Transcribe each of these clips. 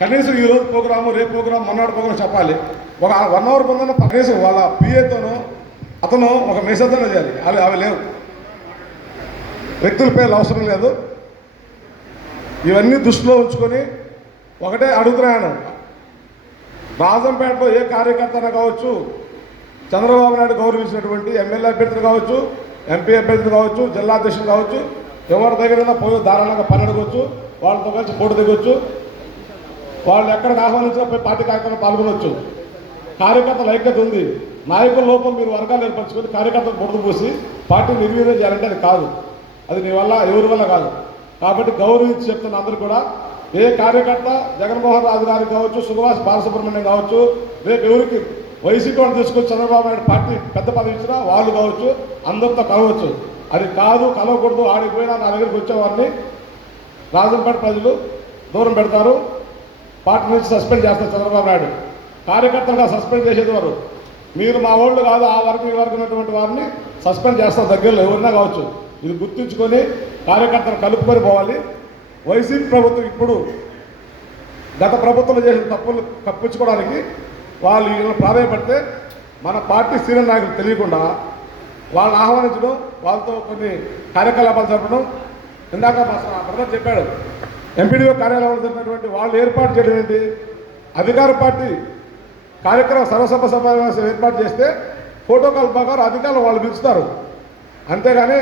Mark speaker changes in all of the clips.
Speaker 1: కనీసం ఈ రోజు ప్రోగ్రాము రేపు ప్రోగ్రామ్ మొన్నటి ప్రోగ్రామ్ చెప్పాలి. ఒక వన్ అవర్ ముందర కనీసం వాళ్ళ పిఏతోనూ అతను ఒక మెసేజ్తోనే చేయాలి. అవి అవి లేవు. వ్యక్తుల పేర్లు అవసరం లేదు. ఇవన్నీ దృష్టిలో ఉంచుకొని ఒకటే అడుగుతున్నాను రాజంపేటలో ఏ కార్యకర్తన కావచ్చు చంద్రబాబు నాయుడు గౌరవించినటువంటి ఎమ్మెల్యే అభ్యర్థులు కావచ్చు ఎంపీ అభ్యర్థులు కావచ్చు జిల్లా అధ్యక్షులు కావచ్చు ఎవరి దగ్గర పోయి ధారాళంగా పని అడగవచ్చు వాళ్ళతో కలిసి పోటీ దిగొచ్చు వాళ్ళు ఎక్కడికి ఆహ్వానించినా పోయి పార్టీ కార్యక్రమం పాల్గొనవచ్చు కార్యకర్తల ఐక్యత ఉంది. నాయకుల లోపం మీరు వర్గాలు ఏర్పరచుకొని కార్యకర్తలు బురద పోసి పార్టీని నిర్వీర్యం చేయాలంటే అది కాదు. అది నీ వల్ల ఎవరి వల్ల కాదు. కాబట్టి గౌరవించి చెప్తున్న అందరూ కూడా ఏ కార్యకర్త జగన్మోహన్ రాజు గారికి కావచ్చు సుభాష్ బాలసుబ్రహ్మణ్యం కావచ్చు రేపు ఎవరికి వైసీపీ వాళ్ళు తీసుకొచ్చి చంద్రబాబు నాయుడు పార్టీ పెద్ద పదవి ఇచ్చినా వాళ్ళు కావచ్చు అందరితో కలవచ్చు. అది కాదు కలవకూడదు ఆడికి పోయినా నా దగ్గరికి వచ్చేవారిని రాజంపేట ప్రజలు దూరం పెడతారు. పార్టీ నుంచి సస్పెండ్ చేస్తారు చంద్రబాబు నాయుడు. కార్యకర్తలుగా సస్పెండ్ చేసేవారు మీరు మా వాళ్ళు కాదు ఆ వరకు ఈ వరకు ఉన్నటువంటి వారిని సస్పెండ్ చేస్తారు దగ్గరలో ఎవరినా కావచ్చు. ఇది గుర్తుంచుకొని కార్యకర్తలు కలుపుకొని పోవాలి. వైసీపీ ప్రభుత్వం ఇప్పుడు గత ప్రభుత్వం చేసిన తప్పులు తప్పించుకోవడానికి వాళ్ళు వీళ్ళని ప్రాధాన్యపడితే మన పార్టీ సీనియర్ నాయకులు తెలియకుండా వాళ్ళని ఆహ్వానించడం వాళ్ళతో కొన్ని కార్యకలాపాలు జరపడం. ఇందాక మా బ్రదర్ చెప్పాడు ఎంపీడీఓ కార్యాలయంలో ఉన్నటువంటి వాళ్ళు ఏర్పాటు చేయడం ఏంటి? అధికార పార్టీ కార్యక్రమం సర్వసభ సమావేశం ఏర్పాటు చేస్తే ప్రోటోకాల్ ప్రకారం అధికారులు వాళ్ళు పిలుస్తారు. అంతేగాని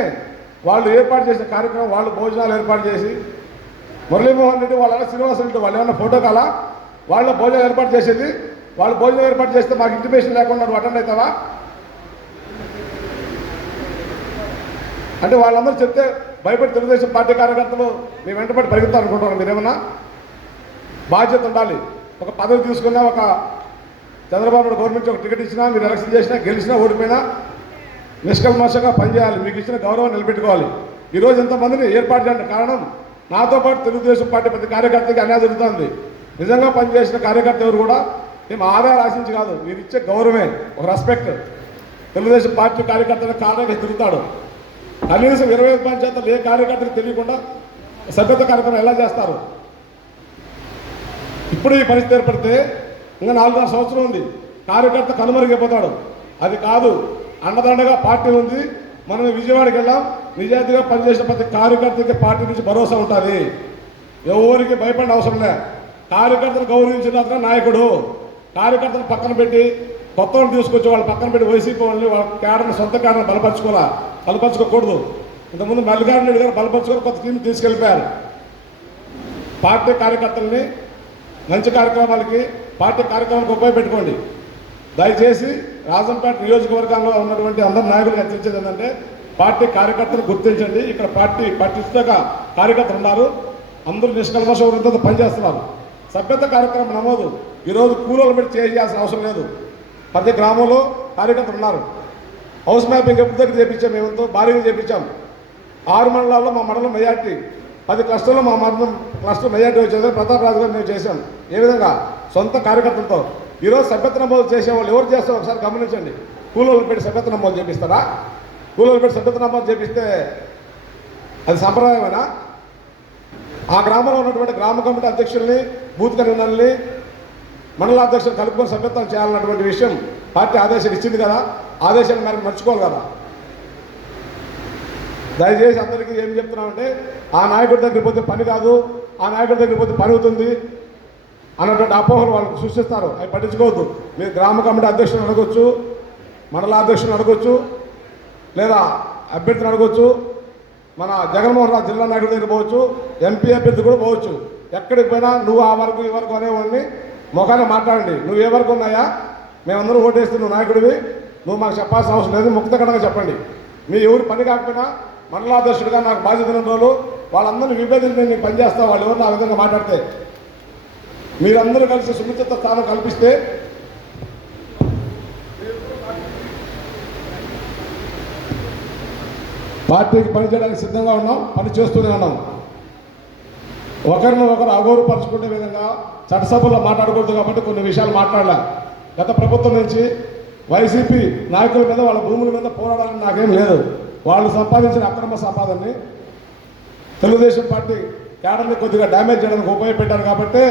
Speaker 1: వాళ్ళు ఏర్పాటు చేసిన కార్యక్రమం వాళ్ళు భోజనాలు ఏర్పాటు చేసి మురళీమోహన్ రెడ్డి వాళ్ళ శ్రీనివాస రెడ్డి వాళ్ళు ఏమన్నా ఫోటోకాలా వాళ్ళ భోజనం ఏర్పాటు చేసేది. వాళ్ళు భోజనం ఏర్పాటు చేస్తే మాకు ఇంటిమేషన్ లేకుండా నువ్వు అటెండ్ అవుతావా? అంటే వాళ్ళందరూ చెప్తే భయపడి తెలుగుదేశం పార్టీ కార్యకర్తలు మేము వెంటబడి పరిగెత్తారు అనుకుంటున్నాం మీరేమన్నా బాధ్యత ఉండాలి. ఒక పదవి తీసుకున్నా ఒక చంద్రబాబు నాయుడు గవర్నమెంట్ ఒక టికెట్ ఇచ్చినా మీరు ఎలక్షన్ చేసినా గెలిచినా ఓడిపోయినా నిష్కల్మషంగా పనిచేయాలి. మీకు ఇచ్చిన గౌరవం నిలబెట్టుకోవాలి. ఈరోజు ఎంతమందిని ఏర్పాటు చేయడానికి కారణం నాతో పాటు తెలుగుదేశం పార్టీ ప్రతి కార్యకర్తకి అన్యాయం జరుగుతుంది. నిజంగా పనిచేసిన కార్యకర్త ఎవరు కూడా మేము ఆదాయాలు ఆశించి కాదు. మీరు ఇచ్చే గౌరవమే ఒక రెస్పెక్ట్ తెలుగుదేశం పార్టీ కార్యకర్తల కారణంగా తిరుగుతాడు కనీసం ఇరవై ఐదు పంచాయతీలు ఏ కార్యకర్తలు తెలియకుండా సభ్యత కార్యక్రమం ఎలా చేస్తారు? ఇప్పుడు ఈ పరిస్థితి ఏర్పడితే ఇంకా నాలుగున్నర సంవత్సరం ఉంది. కార్యకర్త కనుమరుగైపోతాడు. అది కాదు. అండదండగా పార్టీ ఉంది. మనం విజయవాడకి వెళ్ళాం నిజాయితీగా పనిచేసిన ప్రతి కార్యకర్తకి పార్టీ నుంచి భరోసా ఉంటుంది. ఎవరికి భయపడిన అవసరం లే. కార్యకర్తను గౌరవించిన అతను నాయకుడు. కార్యకర్తను పక్కన పెట్టి కొత్త వాళ్ళు తీసుకొచ్చి వాళ్ళు పక్కన పెట్టి వైసీపీ వాళ్ళని వాళ్ళ కేడర్ని సొంత కేడర్ని బలపరచుకోవాలి? బలపరచుకోకూడదు. ఇంతకుముందు మల్లికార్జున గారు బలపరచుకొని కొత్త టీం తీసుకెళ్ళిపోయారు. పార్టీ కార్యకర్తల్ని మంచి కార్యక్రమాలకి పార్టీ కార్యక్రమాలకు ఉపయోగపెట్టుకోండి. దయచేసి రాజంపేట నియోజకవర్గంలో ఉన్నటువంటి అందరు నాయకులు హెచ్చరించేది ఏంటంటే పార్టీ కార్యకర్తలు గుర్తించండి. ఇక్కడ పార్టీ పటిష్టగా కార్యకర్తలు ఉన్నారు. అందరూ నిష్కల్మష వృద్ధతో పనిచేస్తున్నారు. సభ్యత కార్యక్రమం నమోదు. ఈరోజు కూలీలు పెట్టి చేయాల్సిన అవసరం లేదు. ప్రతి గ్రామంలో కార్యకర్తలు ఉన్నారు. హౌస్ మ్యాపింగ్ ఎప్పుడు దగ్గర చేపించాం? మేమంతా భారీగా చేపించాం. ఆరు మండలాల్లో మా మండలం మెజార్టీ. పది క్లస్టర్లో మా మండలం క్లస్టర్ మెజార్టీ వచ్చేసరికి ప్రతాప్ రాజు గారు మేము చేశాం. ఏ విధంగా? సొంత కార్యకర్తలతో. ఈరోజు సభ్యత నమోదు చేసేవాళ్ళు ఎవరు చేస్తారో ఒకసారి గమనించండి. కూలోళ్ళు పెట్టి సభ్యత నమోదు చేపిస్తారా? కూలోళ్ళు పెట్టి సభ్యత నమోదు చేపిస్తే అది సంప్రదాయమేనా? ఆ గ్రామంలో ఉన్నటువంటి గ్రామ కమిటీ అధ్యక్షుల్ని బూత్ కన్వీనర్ని మండల అధ్యక్షులు కలుపుకొని సభ్యత్వం చేయాలన్నటువంటి విషయం పార్టీ ఆదేశం ఇచ్చింది కదా ఆదేశాన్ని మేరకు మర్చిపోవాలి కదా. దయచేసి అందరికీ ఏం చెప్తున్నామంటే ఆ నాయకుడి దగ్గర పోతే పని కాదు ఆ నాయకుడి దగ్గర పోతే పని అవుతుంది అన్నటువంటి అపోహలు వాళ్ళకు సృష్టిస్తారు. అవి పట్టించుకోవద్దు. మీరు గ్రామ కమిటీ అధ్యక్షులను అడగొచ్చు మండల అధ్యక్షులను అడగొచ్చు లేదా అభ్యర్థిని అడగొచ్చు మన జగన్మోహన్ రావు జిల్లా నాయకుడి దగ్గర పోవచ్చు ఎంపీ అభ్యర్థి కూడా పోవచ్చు. ఎక్కడికి పోయినా నువ్వు ఆ వరకు ఈ వరకు అనేవాడిని ముఖాన్ని మాట్లాడండి. నువ్వు ఏ వరకు ఉన్నాయా? మేమందరం ఓటేస్తే నువ్వు నాయకుడివి నువ్వు మాకు చెప్పాల్సిన అవసరం లేదు ముక్తకటంగా చెప్పండి. మీ ఎవరు పని కాకపోయినా మండలాధ్యక్షుడిగా నాకు బాధ్యత ఉన్న రోజులు వాళ్ళందరినీ విభేదించి నేను పనిచేస్తా వాళ్ళు ఎవరు ఆ విధంగా మాట్లాడితే. మీరందరూ కలిసి సుముచిత స్థానం కల్పిస్తే పార్టీకి పనిచేయడానికి సిద్ధంగా ఉన్నాం పని చేస్తూనే ఉన్నాం. ఒకరిని ఒకరు అగౌరవపరచుకునే విధంగా చట్టసభలో మాట్లాడకూడదు కాబట్టి కొన్ని విషయాలు మాట్లాడలే. గత ప్రభుత్వం నుంచి వైసీపీ నాయకుల మీద వాళ్ళ భూముల మీద పోరాడాలని నాకేం లేదు. వాళ్ళు సంపాదించిన అక్రమ సంపాదనని తెలుగుదేశం పార్టీ కేడర్ని కొద్దిగా డ్యామేజ్ చేయడానికి ఉపయోగపెట్టారు కాబట్టి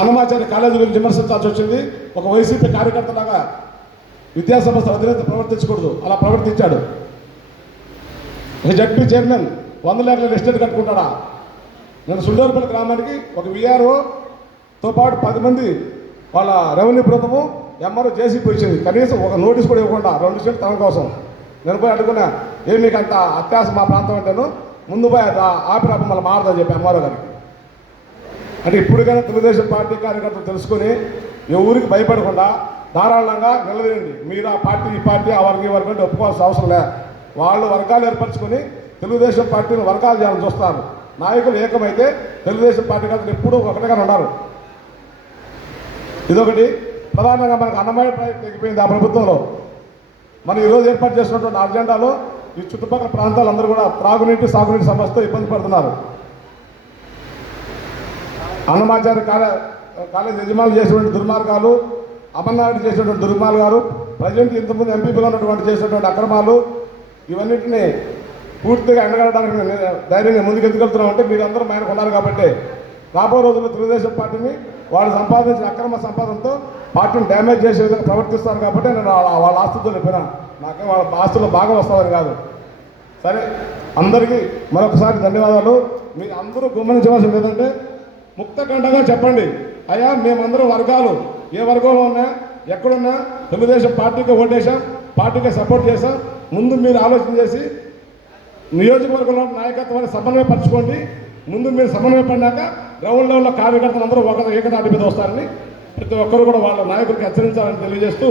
Speaker 1: అన్నమాచార్య కాలేజీ గురించి విమర్శించాల్సి వచ్చింది. ఒక వైసీపీ కార్యకర్తలాగా విద్యాసంస్థ అధినేత ప్రవర్తించకూడదు. అలా ప్రవర్తించాడు. ఒక జడ్పీ చైర్మన్ వందల ఎకరాల ఎస్టేట్ కట్టుకుంటాడా? నేను సుండూరుపల్లి గ్రామానికి ఒక విఆర్ఓతో పాటు పది మంది వాళ్ళ రెవెన్యూ బృందము ఎంఆర్ఓ చేసి వచ్చింది కనీసం ఒక నోటీస్ కూడా ఇవ్వకుండా రెండు సెంట్లు తన కోసం. నేను పోయి అడుగున్నా ఏ మీకు అంత అత్యాస మా ప్రాంతం అంటేను ముందు పోయి అది మళ్ళీ మారదని చెప్పి ఎంఆర్ఓ గారికి. అంటే ఇప్పుడుకైనా తెలుగుదేశం పార్టీ కార్యకర్తలు తెలుసుకొని ఈ ఊరికి భయపడకుండా ధారాళంగా నిలవేయండి మీరు ఆ పార్టీ ఈ పార్టీ ఆ వర్గం ఈ వర్గం అంటే ఒప్పుకోవాల్సిన అవసరం లే. వాళ్ళు వర్గాలు ఏర్పరచుకొని తెలుగుదేశం పార్టీని వర్గాలు చేయాలని చూస్తారు. నాయకులు ఏకమైతే తెలుగుదేశం పార్టీ కార్యకర్తలు ఎప్పుడూ ఒకటిగా ఉన్నారు. ఇదొకటి. ప్రధానంగా మనకు అన్నమయ్య ప్రాజెక్ట్ తెగిపోయింది ఆ ప్రభుత్వంలో. మనం ఈరోజు ఏర్పాటు చేసినటువంటి అజెండాలో ఈ చుట్టుపక్కల ప్రాంతాలందరూ కూడా త్రాగునీటి సాగునీటి సమస్యతో ఇబ్బంది పడుతున్నారు. అన్నమాచార్య కాలే కాలేజ్ యజమానులు చేసినటువంటి దుర్మార్గాలు అమర్నాథ్ చేసినటువంటి దుర్మార్గాలు ప్రజెంట్ ఇంతకుముందు ఎంపీపీగా ఉన్నటువంటి చేసినటువంటి అక్రమాలు ఇవన్నిటిని పూర్తిగా ఎండగడడానికి ధైర్యంగా ముందుకు ఎందుకు వెళ్తున్నామంటే మీరు అందరూ ఆయనకు ఉన్నారు కాబట్టి రాబో రోజుల్లో తెలుగుదేశం పార్టీని వాళ్ళు సంపాదించిన అక్రమ సంపాదనతో పార్టీని డ్యామేజ్ చేసే విధంగా ప్రవర్తిస్తారు కాబట్టి నేను వాళ్ళ- వాళ్ళ ఆస్తులతో చెప్పిన నాకే వాళ్ళ ఆస్తుల్లో బాగా వస్తుందని కాదు. సరే అందరికీ మరొకసారి ధన్యవాదాలు. మీరు అందరూ గమనించవలసింది ఏంటంటే ముక్తఖండగా చెప్పండి. అయ్యా మేమందరం వర్గాలు. ఏ వర్గంలో ఉన్నా ఎక్కడున్నా తెలుగుదేశం పార్టీకి ఓటేసాం పార్టీకి సపోర్ట్ చేశాం. ముందు మీరు ఆలోచన చేసి నియోజకవర్గంలో నాయకత్వాన్ని సమన్వయపరచుకోండి. ముందు మీరు సమన్వయపడినాక గ్రౌండ్ లెవెల్లో కార్యకర్తలు అందరూ ఒక ఏకతాటి మీద వస్తారని ప్రతి ఒక్కరు కూడా వాళ్ళ నాయకుడికి హెచ్చరించాలని తెలియజేస్తూ